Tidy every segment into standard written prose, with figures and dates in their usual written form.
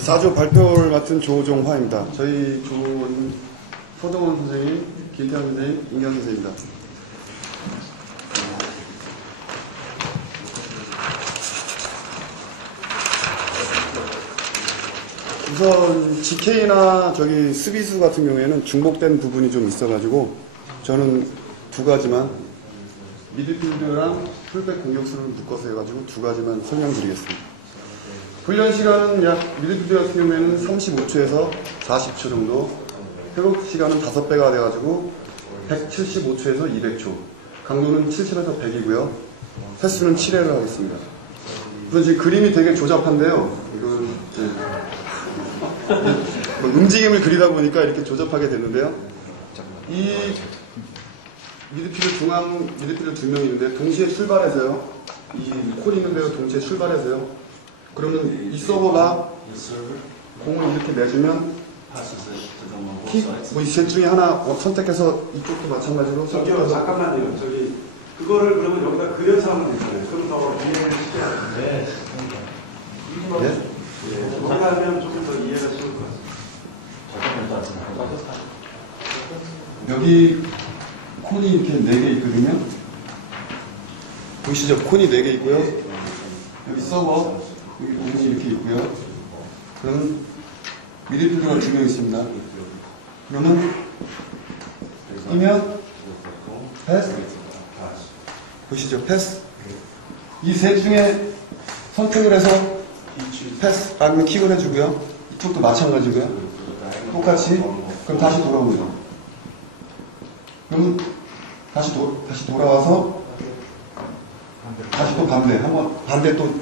4조 발표를 맡은 조종화입니다. 저희 조는 서동원 선생님, 김태환 선생님, 임경 선생입니다. 우선 GK나 저기 수비수 같은 경우에는 중복된 부분이 좀 있어가지고 저는 두 가지만 미드필드랑 풀백 공격수를 묶어서 해가지고 두 가지만 설명드리겠습니다. 훈련 시간은 약 미드필드 같은 경우에는 35초에서 40초 정도, 회복 시간은 5배가 돼가지고 175초에서 200초, 강도는 70에서 100이고요. 횟수는 7회를 하겠습니다. 우선 지금 그림이 되게 조잡한데요. 이건 뭐 움직임을 그리다 보니까 이렇게 조잡하게 됐는데요. 이 미드필드 중앙 미드필드 두 명이 있는데 동시에 출발해서요. 이 콜 있는 데로 동시에 출발해서요. 그러면 이 서버가 공을 이렇게 내주면 뭐 셋 중에 하나 선택해서 이쪽도 마찬가지로 저기요 잠깐만요. 저기 그거를 그러면 여기다 그려서 하면 되잖아요. 그럼 더 이해를 쉽게 하는데 저기다 하면 조금 더 이해가 쉬울 것 같아요. 여기 콘이 이렇게 4개 있거든요. 보시죠. 콘이 4개 있고요. 여기 서버 여기 콘이 이렇게 있고요. 그러면 미드필더가 2명 있습니다. 그러면 뛰면 패스, 보시죠. 패스. 이 셋 중에 선택을 해서 패스 아니면 킥을 해주고요. 이쪽도 마찬가지고요. 똑같이. 그럼 다시 돌아옵니다. 그러면 다시 돌아와서 다시 또 반대 또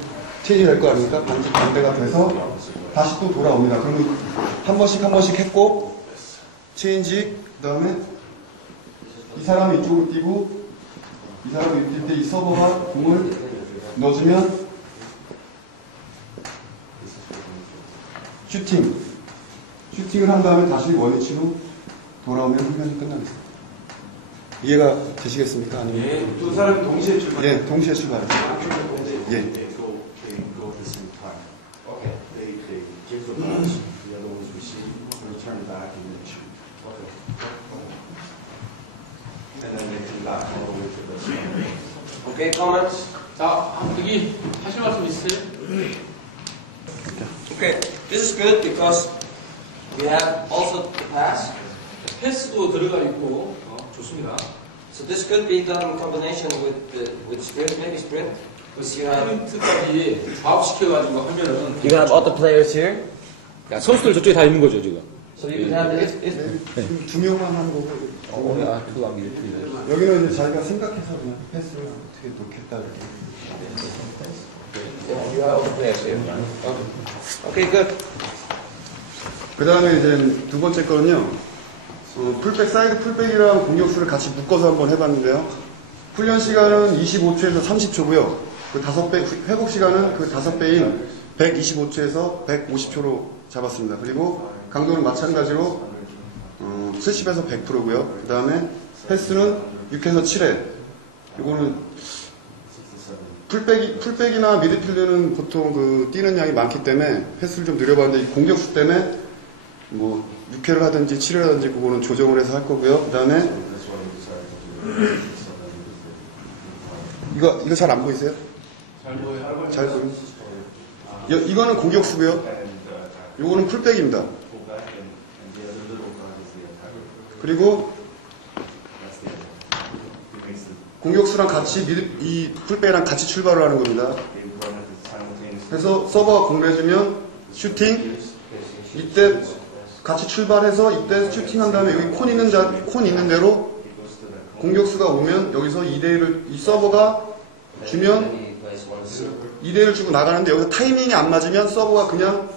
체인지 될 거 아닙니까? 반대가 돼서 다시 또 돌아옵니다. 그러면 한 번씩 했고 체인지, 그 다음에 이 사람이 이쪽으로 뛰고 이 사람이 뛸 때 이 서버가 공을 넣어주면 슈팅을 한 다음에 다시 원위치로 돌아오면 훈련이 끝납니다. 이해가 되시겠습니까? 아니면? 예, 두 사람이 동시에 출발. 예, 동시에 출발해요. 예. Okay, comments? 자, 여기 하실 말씀 있으세요? Okay, this is good because we have also the pass. 패스도 들어가 있고 좋습니다. So this could be done in combination with sprint, maybe sprint. Because you have 스프린트까지 조합시켜가지고 하면은 you have all the players here. 야, 선수들 저쪽에 다 있는 거죠, 지금. So you could have this. 지금 2명만 하는 거고 오늘 그거 안 믿을 여기는 이제 자기가 생각해서 그냥 패스를 어떻게 놓겠다 이렇게. You have all the players here. Okay, good. 그 다음에 이제 두 번째 거는요. 풀백, 사이드 풀백이랑 공격수를 같이 묶어서 한번 해봤는데요. 훈련 시간은 25초에서 30초고요. 그 5배, 회복 시간은 그 5배인 125초에서 150초로 잡았습니다. 그리고 강도는 마찬가지로 70에서 100%고요. 그 다음에 횟수는 6에서 7회. 이거는 풀백이나 미드필드는 보통 그 뛰는 양이 많기 때문에 횟수를 좀 늘려봤는데 공격수 때문에 뭐 6회를 하든지 7회를 하든지 그거는 조정을 해서 할 거고요. 그 다음에 이거 잘 안 보이세요? 잘 보여요. 이거는 공격수고요. 이거는 풀백입니다. 그리고 공격수랑 같이 이 풀백이랑 같이 출발을 하는 겁니다. 그래서 서버가 공 내주면 슈팅, 이때 같이 출발해서 이때 슈팅한 다음에 여기 콘 있는 대로 공격수가 오면 여기서 2대1을 이 서버가 주면 2대1을 주고 나가는데 여기서 타이밍이 안 맞으면 서버가 그냥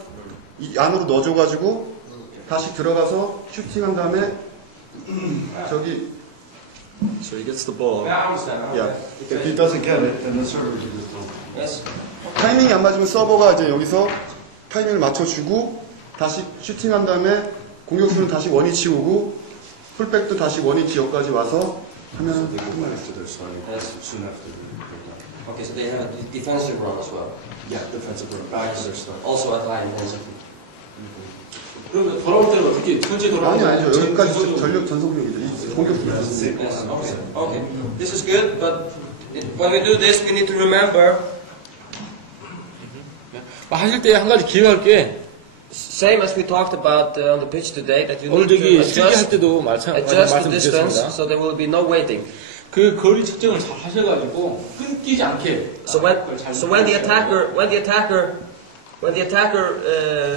이 안으로 넣어줘가지고 다시 들어가서 슈팅한 다음에 저기 So he gets the ball. 야 If he doesn't get it, then the server will do it. Yes. 타이밍이 안 맞으면 서버가 이제 여기서 타이밍을 맞춰주고 다시 슈팅한 다음에 공격수는 다시 원위치 오고 풀백도 다시 원위치 여기까지 와서 하면 끝나겠죠. Okay, so they have a defensive run as well. Yeah, defensive run back to their stuff. Also at high intensity. 그러면 돌아올 때는 어떻게 전체 돌아오는 아니 아니죠. 여기까지 전체적으로. 전력 전속력이죠. 이 공격수 전속력. Yes. Okay. Okay. This is good, but when we do this, we need to remember 하실 때 한 가지 기억할 게 same as we talked about on the pitch today that you 오늘 need to 저기 실기할 adjust 때도 adjust the distance 말씀드렸습니다. so there will be no waiting. 그 거리 측정을 잘 하셔가지고 끊기지 않게. So when the attacker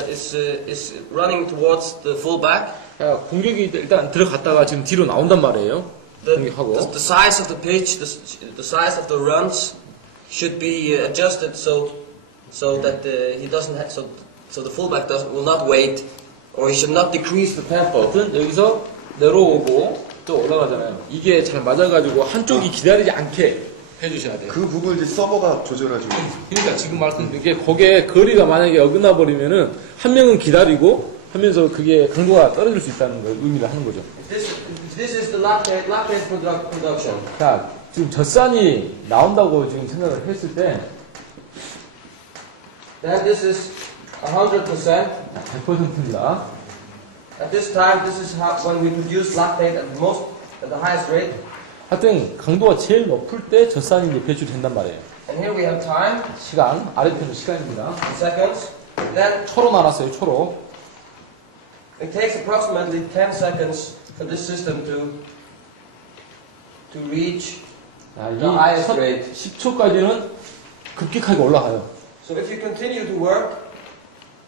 is running towards the fullback, 자, 공격이 일단 들어갔다가 지금 뒤로 나온단 말이에요. the 공격하고. size of the pitch, the size of the runs should be adjusted so that he doesn't have, so the fullback will not wait, or he should not decrease the tempo. 아무튼 여기서 내려오고 또 올라가잖아요. 이게 잘 맞아가지고 한쪽이 기다리지 않게 해주셔야 돼요. 그 부분을 이제 서버가 조절하죠. 그러니까 지금 말씀드린 게 거기에 거리가 만약에 어긋나 버리면은 한 명은 기다리고 하면서 그게 강도가 떨어질 수 있다는 걸 의미를 하는 거죠. This is the lactate production. 자, 지금 젖산이 나온다고 지금 생각을 했을 때 Then this is 100%. 100%입니다. At this time, this is how when we produce lactate at the highest rate. 하여튼 강도가 제일 높을 때 젖산이 이제 배출된단 말이에요. And here we have time, 시간, 아래편은 시간입니다. seconds. Then 초로 나눴어요, 초로. it takes approximately 10 seconds for this system to reach 자, the highest 첫 rate. 10초까지는 급격하게 올라가요. So if you continue to work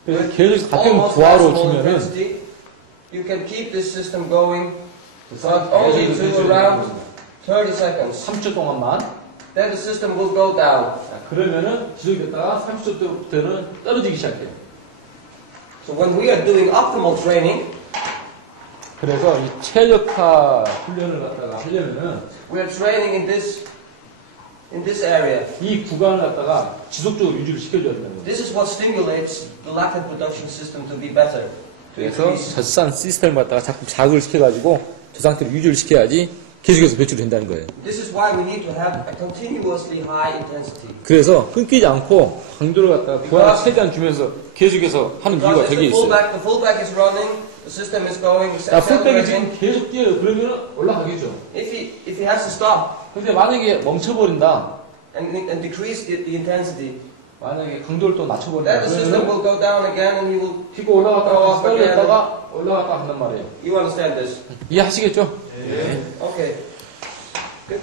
그래서 계속 같은 almost 부하로 maximal 주면은 intensity, you can keep this system going but only to around 30 seconds. 3초 동안만. Then the system will go down. 자, 그러면은 지속됐다가 30초 때부터는 떨어지기 시작해요. So when we are doing optimal training, 그래서 이 최적화 훈련을 갖다가 하려면은 we are training in this area. 이 구간을 갖다가 지속적으로 유지를 시켜줘야 된다는 거예요. This is what stimulates the lactate production system to be better. To 그래서 increase. 젖산 시스템을 갖다가 자꾸 자극을 시켜가지고 저 상태로 유지를 시켜야지 계속해서 배출된다는 거예요. This is why we need to have a continuously high intensity. 그래서 끊기지 않고 강도를 갖다가 부하 최대한 주면서 계속해서 하는 이유가 Because if 되게 있어요. the fullback is running, the system is going, it's 자, 풀백이 accelerating. 지금 계속 뛰어요. 그러면 올라가겠죠. If he has to stop 근데 만약에 멈춰버린다. and decrease the intensity, 만약에 강도를 또 낮춰버린다. then the system 그러면 will go down again and he will. 피고 올라갔다가 다시 떨어졌다가 올라갔다가 한단 말이에요. You understand this? 이해하시겠죠? Okay. Good.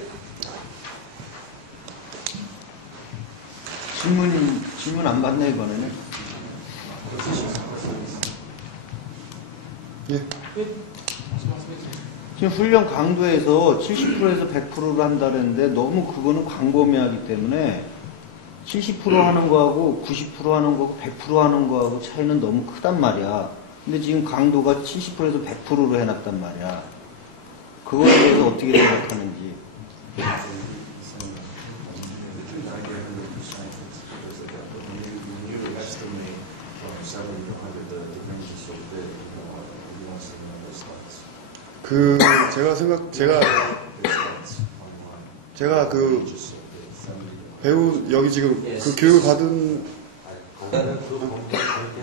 질문 안 받네, 이번에는. 예. 지금 훈련 강도에서 70%에서 100%를 한다 그랬는데 너무 그거는 광범위하기 때문에 70% 하는 거하고 90% 하는 거하고 100% 하는 거하고 차이는 너무 크단 말이야. 근데 지금 강도가 70%에서 100%로 해놨단 말이야. 그거에 대해서 어떻게 생각하는지. 제가 그 배우 여기 지금 그 교육을 받은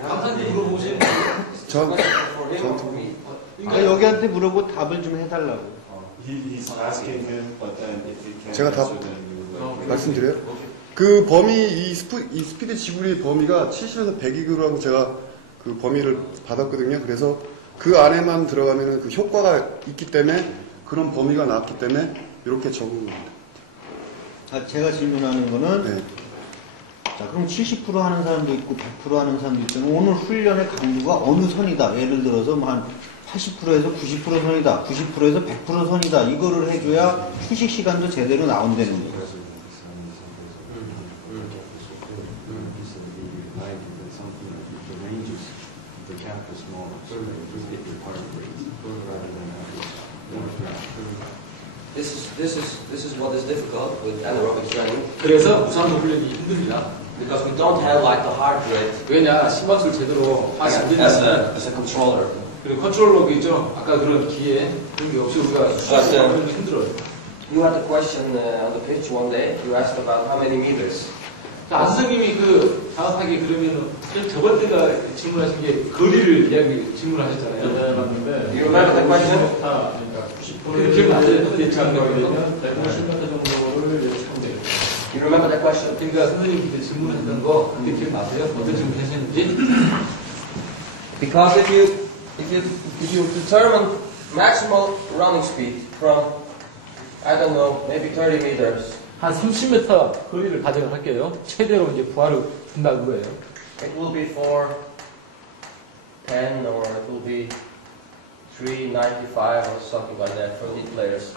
강사님 물어보시는 저한테 아니, 여기한테 물어보고 답을 좀 해달라고. He's asking him, but then if he can't 제가 답 answer, then we will. 말씀드려요. 그 범위 이 스피드 지불의 범위가 70에서 100이라고 제가 그 범위를 받았거든요. 그래서 그 안에만 들어가면은 그 효과가 있기 때문에 그런 범위가 나왔기 때문에 이렇게 적은 겁니다. 제가 질문하는 거는 네. 자, 그럼 70% 하는 사람도 있고 100% 하는 사람도 있잖아요. 오늘 훈련의 강도가 어느 선이다. 예를 들어서 뭐 한 80%에서 90% 선이다. 90%에서 100% 선이다. 이거를 해줘야 휴식 시간도 제대로 나온다는 거예요. This is what is difficult with anaerobic training 그래서 무산소 훈련이 힘듭니다. because we don't have like the heart rate 왜냐 심박수를 제대로 하지 않는다면 as a controller. 그리고 컨트롤러 있죠. 아까 그런 기에 그런 게 없이 우리가 훈련이 힘들어요. You had a question on the pitch one day. You asked about how many meters. 자, 안성님이 그 정확하게 그러면은 저번 때가 질문하신 게 거리를 질문하셨잖아요. 네, 맞는데. You remember the question? 그러니까 90%를 기억나세요? 되면 150m 정도를 예측하면 되겠죠. You remember that question? 그러니까 선생님 그때 질문하셨던 거 그때 기억나세요? 어떤 질문 하셨는지? Because if you determine maximal running speed from, I don't know, maybe 30 meters, 한 30m 거리를 가정을 할게요. 최대로 이제 부하를 준다 그거예요. it will be 4:10 or it will be 3:95 or something like that for elite players.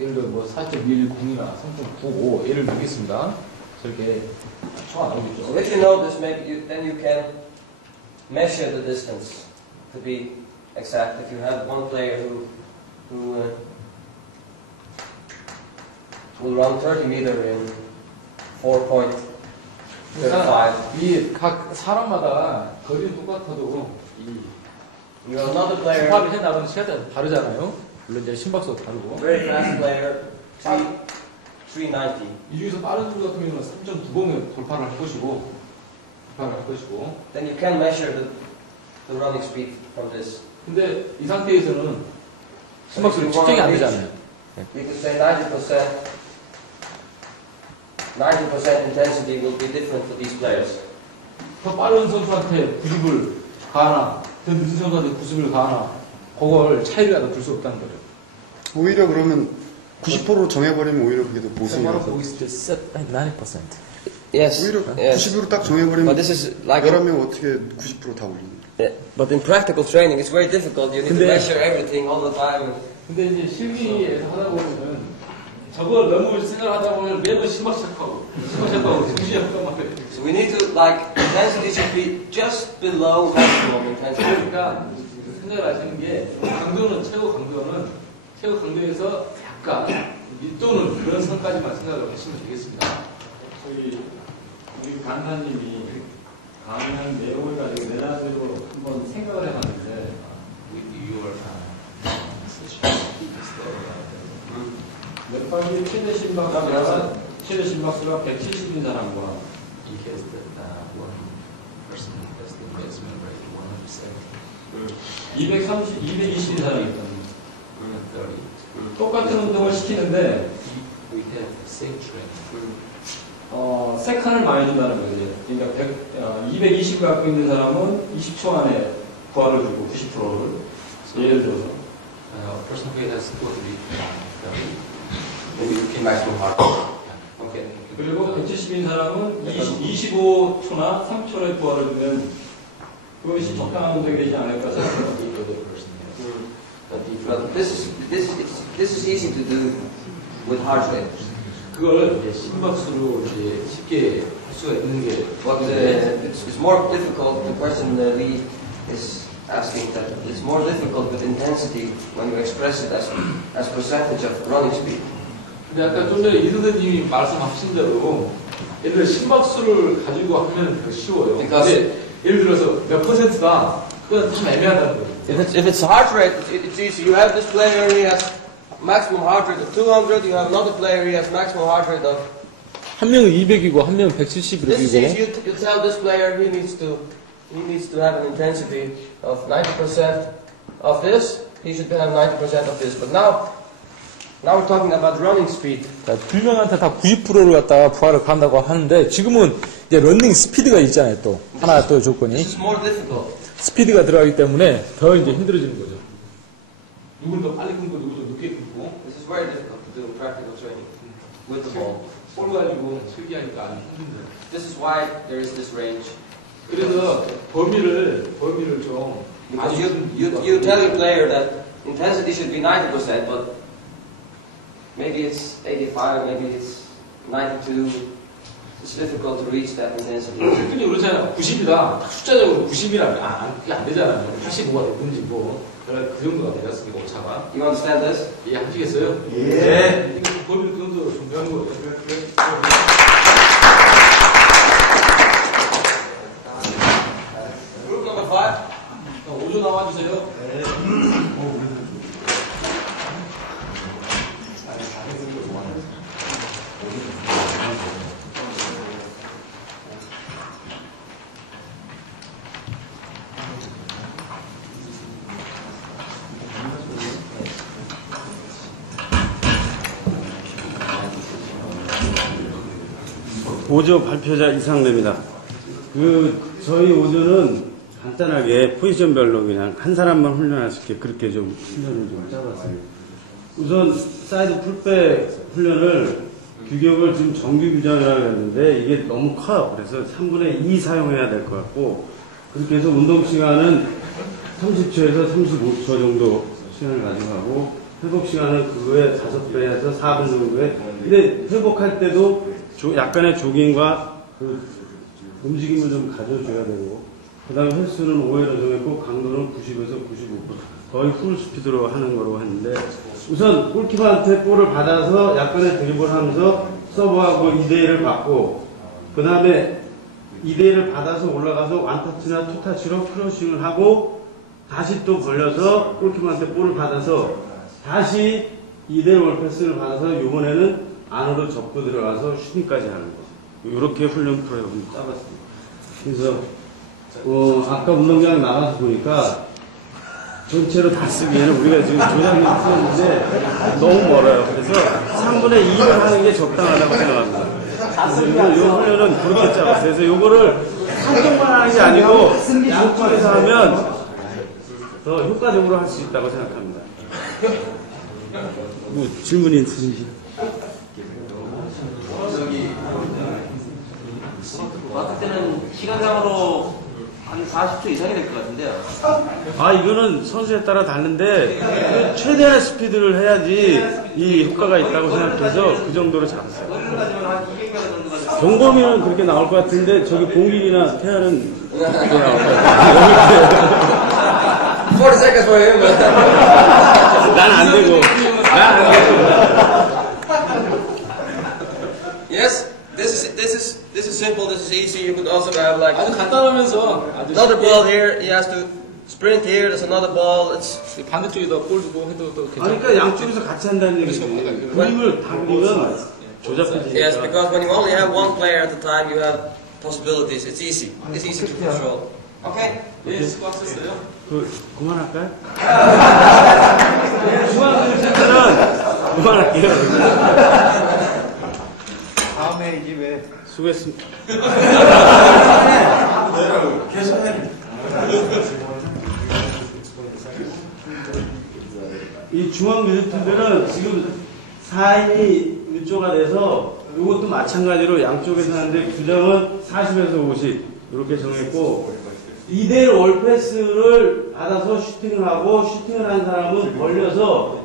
예를 들어 뭐 4.190이나 3.95 예를 들겠습니다. 저렇게 총 안 So 오겠죠. if you know this, then you can measure the distance to be exact. If you have one player who will run 30 meter in 4.35. 이 각 사람마다 거리는 똑같아도 이 You have another player, 부하를 해 나가는 시간대가 다르잖아요. 물론 이제 심박수도 다르고. very fast player, 390. 이 중에서 빠른 선수 같은 경우는 3.9번을 돌파를 할 것이고, Then you can measure the running speed from this. 근데 이 상태에서는 심박수를 측정이 안 되잖아요. We could say 90%. 90% intensity will be different for these players. 더 빠른 선수한테 90을 가하나, 더 늦은 선수한테 90을 가하나, 그걸 차이를 하나 둘 수 없다는 거죠. 오히려 그러면 90%로 정해버리면 오히려 그게 더 보승이라서. Yes. 오히려 yes. 90으로 딱 But 정해버리면 this is like 11명 어떻게 90% 다 올리는 거예요? But in practical training, it's very difficult. You need to 근데- measure everything all the time. 근데 이제 실기에서 하다 보면은 저걸 너무 생각하다 보면 매번 심박 체크하고 정신이 없단 말이에요. So we need to intensity should be just below maximum intensity. 그러니까 생각을 하시는 게 강도는 최고 강도에서 약간 밑도는 그런 선까지만 생각을 하시면 되겠습니다. 저희 우리 강사님이 강의한 내용을 가지고 네 가지로 한번 생각을 해봤는데 몇 번이 최대 심박수가 170인 사람과 220인 사람이 있답니다. 똑같은 운동을 시키는데 세칸을 많이 준다는 거죠. 그러니까 220 갖고 있는 사람은 20초 안에 부하를 주고 90%를 예를 들어서 person who has In maximum heart rate. Okay. 그리고 170인 사람은 25초나 3초의 부하를 주면 그것이 적당한 운동이 되지 않을까 생각합니다. But this is easy to do with heart rate. 그걸 이제 심박수로 이제 쉽게 할 수가 있는 게 But it's more difficult. The question Lee is asking that it's more difficult with intensity when you express it as percentage of running speed. 근데 아까 좀 전에 이 선생님이 말씀하신 대로 예를 들어 심박수를 가지고 하면 더 쉬워요. 근데 예를 들어서 몇 퍼센트다 그건 참 애매하다는 거예요. If it's heart rate, it's easy. You have this player, he has maximum heart rate of 200. You have another player, he has maximum heart rate of. 한 명은 200이고 한 명은 This is 170이고 easy. You tell this player he needs to have an intensity of 90% of this. He should have 90% of this. But now we're talking about running speed. 두 명한테 다 90%를 갖다가 부하를 간다고 하는데 지금은 이제 런닝 스피드가 있잖아요. 또 하나 또 조건이 This is more difficult. 스피드가 들어가기 때문에 더 이제 힘들어지는 거죠. 누구는 더 빨리 끊고 누구는 더 늦게 끊고 This is very difficult to do in practical training with the ball. 볼 가지고 실기하니까 아주 힘든데. This is why there is this range. 그래서 범위를 좀 Because you tell your player that intensity should be 90%, but maybe it's 85, maybe it's 92. It's difficult to reach that intensity. 흔히 그렇잖아요. 90이다. 숫자적으로 90이라면 그게 안 되잖아요. 85가 됐든지 뭐 그 정도가 되었으니까 오차가. You understand this? 이해하시겠어요? 예. 이거 범위 그 정도로 중요한 거예요. Group number 5. 5조 나와주세요. 오조 발표자 이상됩니다. 저희 오조는 간단하게 포지션별로 그냥 한 사람만 훈련할 수 있게 그렇게 좀 훈련을 좀 짜봤어요. 우선 사이드 풀백 훈련을 규격을 지금 정규 규정이라고 했는데 이게 너무 커요. 그래서 3분의 2 사용해야 될 것 같고, 그렇게 해서 운동 시간은 30초에서 35초 정도 시간을 가지고 하고, 회복 시간은 그거에 5배에서 4분 정도에. 근데 회복할 때도 약간의 조깅과 그 움직임을 좀 가져줘야 되고, 그 다음에 횟수는 5회로 정했고, 강도는 90에서 95%. 거의 풀 스피드로 하는 거로 했는데, 우선 골키퍼한테 볼을 받아서 약간의 드리블을 하면서 서브하고 2대1을 받고, 그 다음에 2대1을 받아서 올라가서 완터치나 투터치로 크로싱을 하고, 다시 또 벌려서 골키퍼한테 볼을 받아서 다시 2대1 월패스를 받아서 이번에는 안으로 접고 들어가서 슈팅까지 하는 거. 이렇게 훈련 프로그램을 짜봤습니다. 그래서 아까 운동장 나가서 보니까 전체로 다 쓰기에는 우리가 지금 조장님 쓰는데 너무 멀어요. 그래서 3분의 2를 하는 게 적당하다고 생각합니다. 이 훈련은 그렇게 짜봤어요. 그래서 이거를 한쪽만 하는 게 아니고 양쪽에서 하면 더 효과적으로 할 수 있다고 생각합니다. 뭐 질문이 있으신지? 봤을 때는 시간상으로 한 40초 이상이 될 것 같은데요. 이거는 선수에 따라 다른데 최대한의 스피드를 해야지 이 효과가 있다고 생각해서 그 정도로 잡았어요. 경범이는 그렇게 나올 것 같은데 저기 봉길이나 태아는 그렇게 나올 것 같아요. 40 seconds for him. 난 안 되고. Yes, this is simple. This is easy. You could also have like 아주 간단하면서 아주 another ball here. He has to sprint here. There's another ball. It's 반대쪽에다 볼 주고 해도 또 괜찮아요. 그러니까 양쪽에서 같이 한다는 얘기지. 그림을 다 그리면 조잡해지니까. yes, because when you only have one player at a time, you have possibilities. It's easy. It's easy to control. Okay. 네, 수고하셨어요. 그만할까요? 중앙선수들은 그만할게요. 다음에 이제 왜 수고했습니다. 이 중앙 미드필더는 지금 4인이 일조가 돼서 이것도 마찬가지로 양쪽에서 하는데 규정은 40에서 50 이렇게 정했고 2대1 월패스를 받아서 슈팅을 하고 슈팅을 한 사람은 벌려서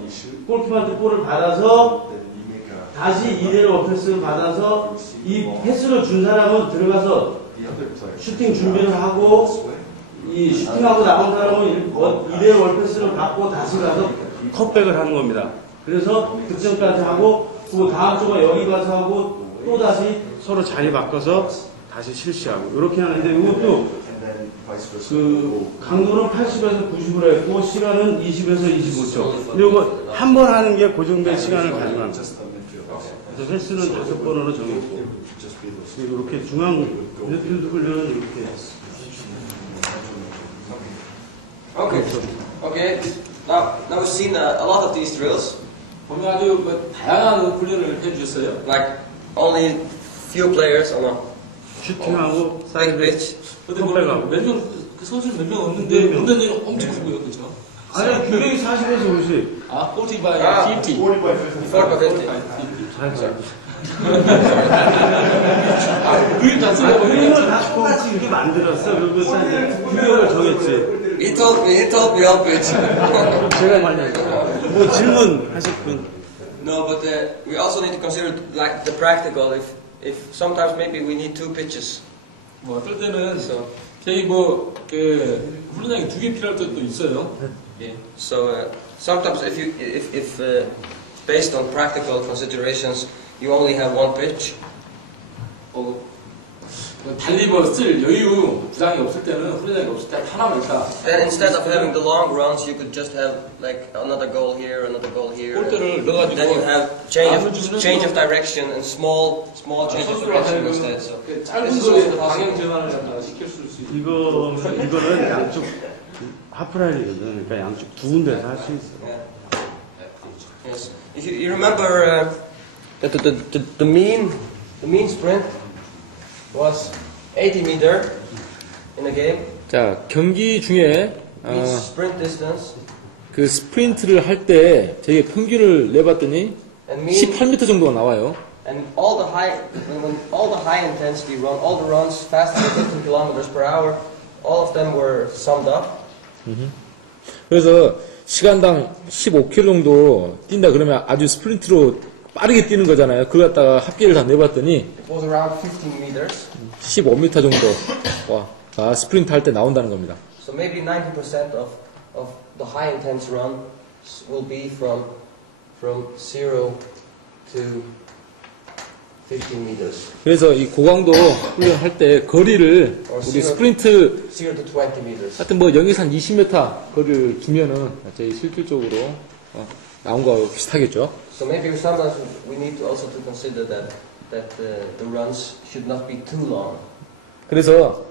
골키퍼한테 볼을 받아서 다시 2대1 월패스를 받아서 이 패스를 준 사람은 들어가서 슈팅 준비를 하고 이 슈팅하고 나온 사람은 2대1 월패스를 받고 다시 가서 컷백을 하는 겁니다. 그래서 득점까지 하고 또 다음 조가 여기 가서 하고 또 다시 서로 자리 바꿔서 다시 실시하고 이렇게 하는데 이것도 그 강도는 80에서 90으로 했고 시간은 20에서 25초. 근데 이거 한 번 하는 게 고정된 시간을 가져갑니다. 그래서 횟수는 5번으로 정했고 이렇게 중앙 미드필드 훈련은 이렇게 Okay. Now we've seen a lot of these drills. 보면 아주 다양한 훈련을 해주셨어요. Like only few players on a 슈팅하고 big 사이드 pitch. 근데 몇명 그 선수 몇 명 없는데 운전자는 엄청 크고요, 그렇죠? 아니 규격이 40에서 50 아, 40 by 50. 40 by 50. 잘 그림 다 쓰고 그림을 다 똑같이 이렇게 만들었어. 그리고 사이드 규격을 정했지. He told me on pitch. 제가 말했죠. 뭐 질문 하실 분? No, but we also need to consider like the practical. If sometimes maybe we need 2 pitches. 뭐 어떨 때는 So 저희 그 훈련장이 2개 필요할 때도 있어요. 예. so sometimes if based on practical considerations, you only have 1 pitch. 달리 쓸 여유 부상이 없을 때는 훈련장이 없을 때 하나만 있다. Then instead of having the long runs, you could just have like another goal here, another goal here. 골대를 Then you 넣어가지고 have change of direction and small change of direction instead. So 짧은 거리에 방향 전환을 갖다가 시킬 수 있어요. 이거는 양쪽 하프라인이거든. 그러니까 양쪽 두 군데서 할 수 있어. Yes. If you remember that the mean sprint was 80 meter in a game. 자, 경기 중에 Each sprint distance 그 스프린트를 할 때 저희가 평균을 내봤더니 and mean 18m 정도가 나와요. and all the high intensity run, all the runs faster than 15 kilometers per hour, all of them were summed up. 그래서 시간당 15km 정도 뛴다 그러면 아주 스프린트로 빠르게 뛰는 거잖아요. 그걸 갖다가 합계를 다 내봤더니 It was around 15 meters. 15m 정도가 스프린트 할 때 나온다는 겁니다. So maybe 90% of the high intense run will be from 0 to 15 meters. 그래서 이 고강도 훈련할 때 거리를 우리 스프린트 0 to 20 meters. 하여튼 뭐 0에서 한 20m 거리를 주면은 저희 실질적으로 나온 거하고 비슷하겠죠. So maybe sometimes we need to also to consider that the runs should not be too long. 그래서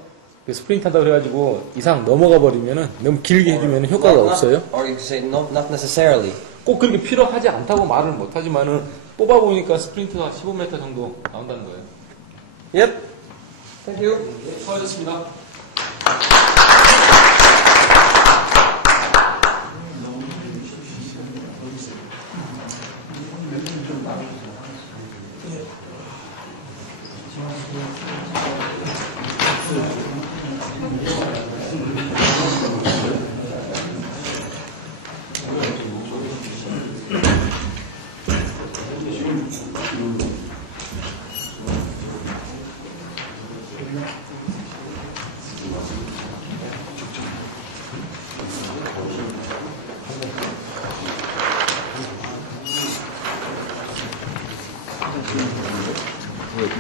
그 스프린트 한다 그래가지고 이상 넘어가 버리면은 너무 길게 해주면 효과가 없어요. Or you could say not necessarily. 꼭 그렇게 필요하지 않다고 말은 못하지만은 뽑아보니까 스프린트가 15m 정도 나온다는 거예요. Yep. Thank you. 수고하셨습니다.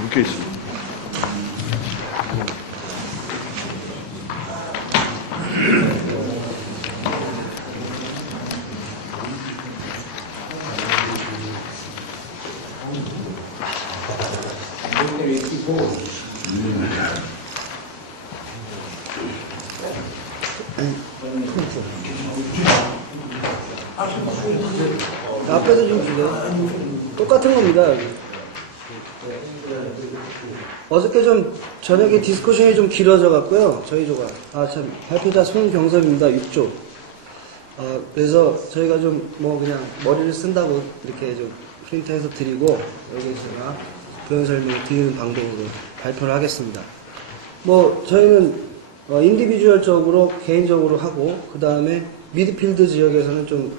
묶여 있습니다. 앞에도 좀 주세요. 똑같은 겁니다. 어저께 좀 저녁에 디스커션이 좀 길어져 갖고요. 저희 조가 참 발표자 손경섭입니다. 6조. 그래서 저희가 좀 뭐 그냥 머리를 쓴다고 이렇게 좀 프린트해서 드리고 여기서 제가 부연 설명을 드리는 방법으로 발표를 하겠습니다. 뭐 저희는 인디비주얼적으로 개인적으로 하고 그 다음에 미드필드 지역에서는 좀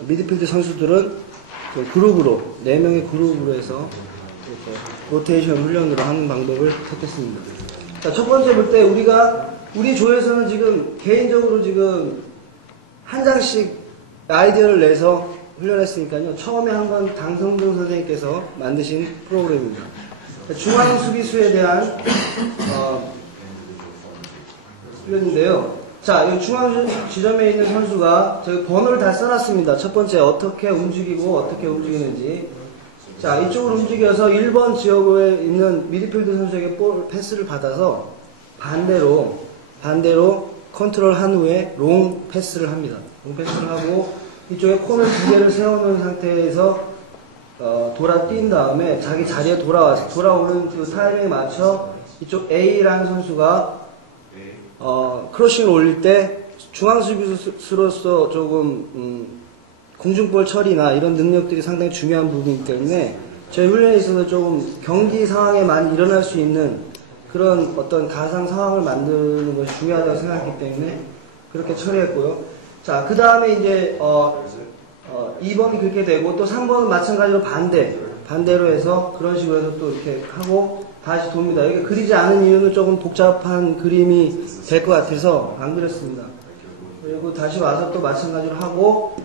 미드필드 선수들은 좀 그룹으로 4명의 그룹으로 해서 로테이션 훈련으로 하는 방법을 택했습니다. 자, 첫 번째 볼 때 우리 조에서는 지금 개인적으로 지금 한 장씩 아이디어를 내서 훈련했으니까요. 처음에 한 건 당성동 선생님께서 만드신 프로그램입니다. 중앙 수비수에 대한 훈련인데요. 자, 이 중앙 지점에 있는 선수가 저희 번호를 다 써놨습니다. 첫 번째 어떻게 움직이고 어떻게 움직이는지. 자, 이쪽으로 움직여서 1번 지역에 있는 미드필드 선수에게 볼 패스를 받아서 반대로 컨트롤 한 후에 롱 패스를 합니다. 롱 패스를 하고 이쪽에 코너 2개를 세워놓은 상태에서 뛴 다음에 자기 자리에 돌아오는 그 타이밍에 맞춰 이쪽 A라는 선수가 크로싱을 올릴 때 중앙 수비수로서 조금 공중볼 처리나 이런 능력들이 상당히 중요한 부분이기 때문에 저희 훈련에 있어서 조금 경기 상황에 많이 일어날 수 있는 그런 어떤 가상 상황을 만드는 것이 중요하다고 생각했기 때문에 그렇게 처리했고요. 자, 그 다음에 이제 2번이 그렇게 되고 또 3번은 마찬가지로 반대로 해서 그런 식으로 해서 또 이렇게 하고 다시 돕니다. 여기 그리지 않은 이유는 조금 복잡한 그림이 될 것 같아서 안 그렸습니다. 그리고 다시 와서 또 마찬가지로 하고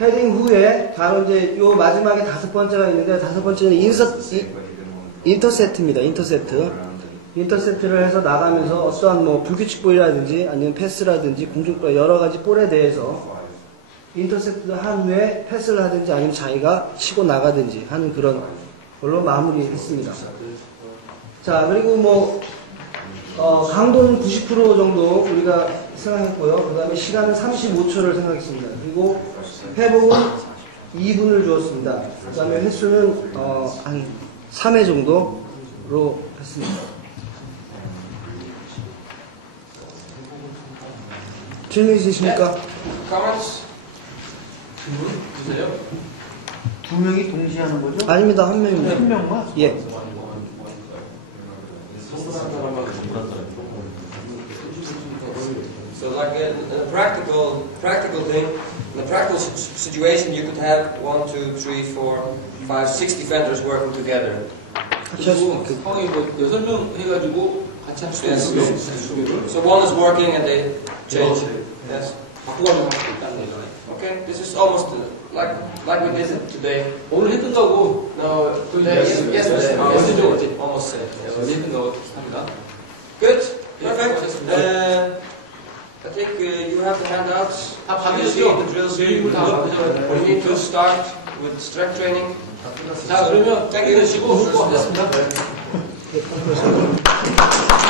헤딩 후에 바로 이제 요 마지막에 5번째가 있는데 5번째는 인터셉트입니다. 인터셉트를 해서 나가면서 어떠한 뭐 불규칙 볼이라든지 아니면 패스라든지 공중볼 여러 가지 볼에 대해서 인터셉트를 한 후에 패스를 하든지 아니면 자기가 치고 나가든지 하는 그런 걸로 마무리했습니다. 자, 그리고 뭐 강도는 90% 정도 우리가 생각했고요. 그 다음에 시간은 35초를 생각했습니다. 그리고 회복은 2분을 주었습니다. 그 다음에 횟수는 한 3회 정도로 질문 있으십니까? Comments? 질문 주세요. 두 명이 동시에 하는 거죠? 아닙니다. 한 명입니다. 한 명만? 예. So like in a practical thing, in a practical situation, you could have 1, 2, 3, 4, 5, 6 defenders working together. 그리고 형이 뭐 6명 해가지고 같이 할 수도 Yes. 있어요. So one is working and they change. Yes. 바꿔가지고 할 수 있다는 거잖아요. Okay. This is almost like we did it today. 오늘 했던가고 No. Yes. Yesterday. 어제죠, 어제. Almost same. Yes. 어제 했던가고 비슷합니다. Good. 예, Perfect. 수고하셨습니다. I think you have the handouts. 다 You see 받으셨죠? the drills here. 교육을 다 받으셨죠? We need to start with strength training. 자, 그러면 땡기시고 수고하셨습니다. Thank you.